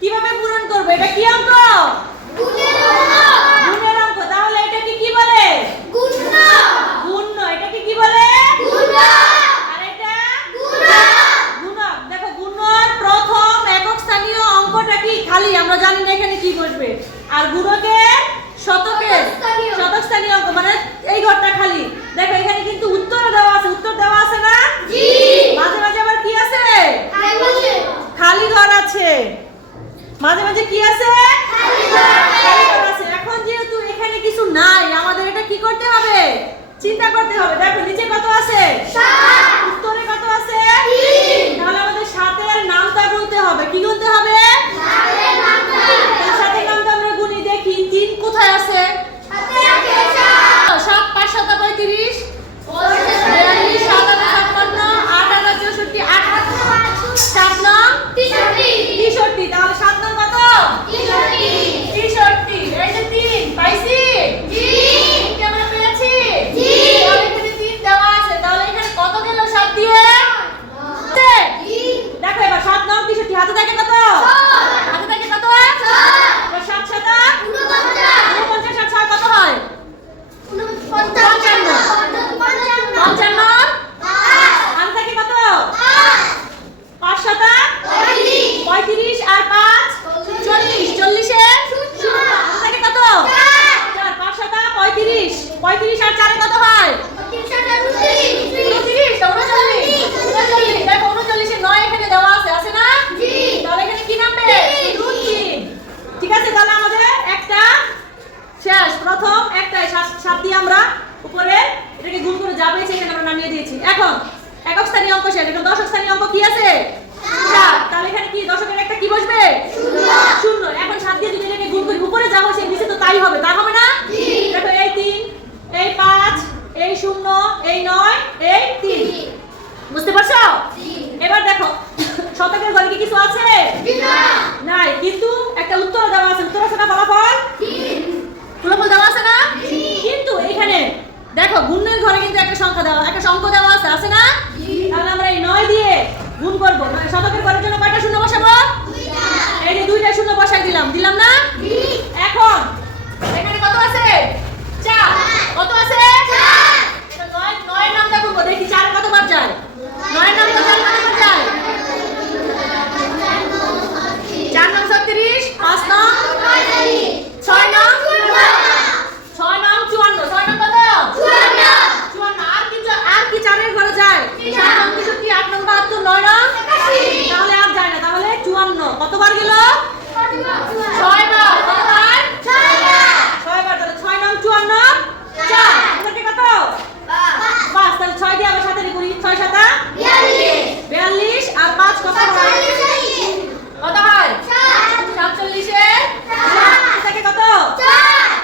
কিভাবে পূরণ করব? এটা কি অঙ্ক? গুণের অঙ্ক। তাহলে এটাকে কি বলে? গুণ্য। এটাকে কি বলে? আর এটা গুণক। দেখো গুণর প্রথম একক স্থানীয় অঙ্কটা কি? খালি। আমরা জানি না এখানে কি বসবে। আর গুণকের শতক স্থানীয় অঙ্ক মানে এই ঘরটা খালি। দেখো এখানে কিন্তু উত্তর দেওয়া আছে। উত্তর দেওয়া আছে না? মাঝে মাঝে আবার কি আছে? খালি ঘর আছে। মাঝে মাঝে কি আছে? খালি ঘর আছে। এখন যেহেতু এখানে কিছু নাই, আমাদের এটা কি করতে হবে? চিন্তা করতে হবে। দেখো নিচে কত আছে? 7। উত্তরে কত আছে? 3। তাহলে আমাদের 7 এর নামটা গুনতে হবে। কি গুনতে হবে? 7 এর নামটা। 7 এর নামটা আমরা গুনি দেখি 3 কোথায় আছে? 7 5 7 35 42 7 8 8 64 8 7 9 63। তাহলে 7 9 কত? 63। এই যে 3 পাইছি? কি আমরা পেয়েছি? তাহলে এখানে 3 দেওয়া আছে। তাহলে এখানে কত গেল 7 দিয়ে? দেখো এবার 7 9 63 হাতে থাকে কত? হাতে থাকে কত? 7 7 7 49 আর 6 কত হয়? 55 হাতে থাকে কত? 5 7 35 আর 5 40 40 এ হাতে থাকে কত? 4 5 7 35 35 আর 4 কত হয়? 29 দেখো 39 এ 9 এখানে দেওয়া আছে। আছে না? তাহলে এখানে কি নামবে? 3। ঠিক আছে। তাহলে আমাদের একটা শেষ। প্রথম একটাই 7 দিয়ে আমরা উপরে এটাকে গুণ করে যাবে সেখানে আমরা নামিয়ে দিয়েছি। এখন একক স্থানীয় অঙ্ক শেষ। এখন দশক স্থানীয় অঙ্ক কি আছে? 7। তাহলে এখানে কি দশকের একটা কি বসবে? 0। এখন 7 দিয়ে যদি এটাকে গুণ করি উপরে যা হচ্ছে নিচে তো তাই হবে। তা হবে না? দেখো এই 3 এই 5 এই 0 এই 9 এই 3। বুঝতে পারছো? এবার দেখো শতকের ঘরে কি কিছু আছে? নাই। কিন্তু একটা উত্তর দেওয়া আছে। উত্তর আছে না? ফলাফল দেওয়া আছে না? কিন্তু এখানে দেখো গুণের ঘরে কিন্তু একটা সংখ্যা দেওয়া আছে। আছে না? তাহলে আমরা এই 9 দিয়ে গুণ করব। শতকের ঘরের জন্য কয়টা শূন্য বসাবো? এই যে 2টা শূন্য বসাই দিলাম না? এখন এখানে কত আছে? 4। কত আছে? 4। এটা 9 এর নামটা গুনবো। দেখি 4 কতবার যায়? 9 এর নামটা 4 কতবার যায়? 4 9 36 5 9 6 9 6 9 54 6 9 কত? 54 আর কি 4 এর ঘরে যায়? 7 9 63 8 9 72 9 9 81। তাহলে আর যায় না। তাহলে 54 কতবার গেল? 6 বার। কতবার? 6 বার। তাহলে 6 9 54 4 এটাকে কত? 5। তাহলে 6 দিয়ে আবার 7 এর করি 6 7 42 আর 5 কত হয়? কত হয়? 47 এ এটাকে কত?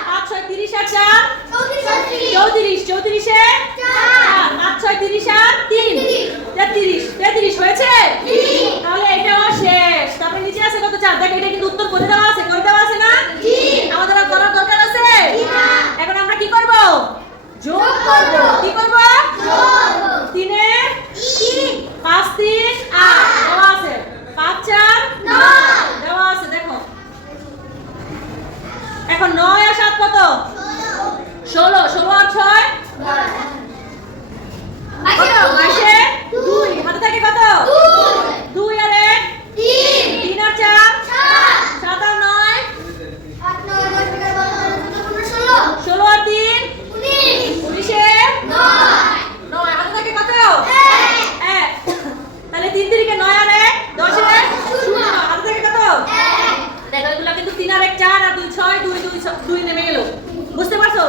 5 6 30 আর 4 34 34 এ 4 5 6 30 আর 3 33 হয়েছে? তাহলে এটাও শেষ। তারপরে নিচে আছে কত? 4। দেখো এটা কিন্তু উত্তর করে দেওয়া আছে না? আমাদের আর করার দরকার আছে? এখন আমরা কি করব? যোগ করব। কি করব? যোগ। 3 এ 5 3 8 দেওয়া আছে। 5 4 9 দেওয়া আছে। দেখো এখন 9 আর 7 কত? 16 16 আর 6 কত? 22 2 হাতে থাকে কত? 2 আর 1 3 আর 4 7 আর 9 16 আর 3 19 এ 9 হাতে থাকে কত? 1 তাহলে 3 3 কে 9 আর 1 10 এ 0 হাতে থাকে কত? 1 দেখো এগুলা কিন্তু 3 আর 1 4 আর 2 6 2 2 2 নেমে গেল। বুঝতে পারছো?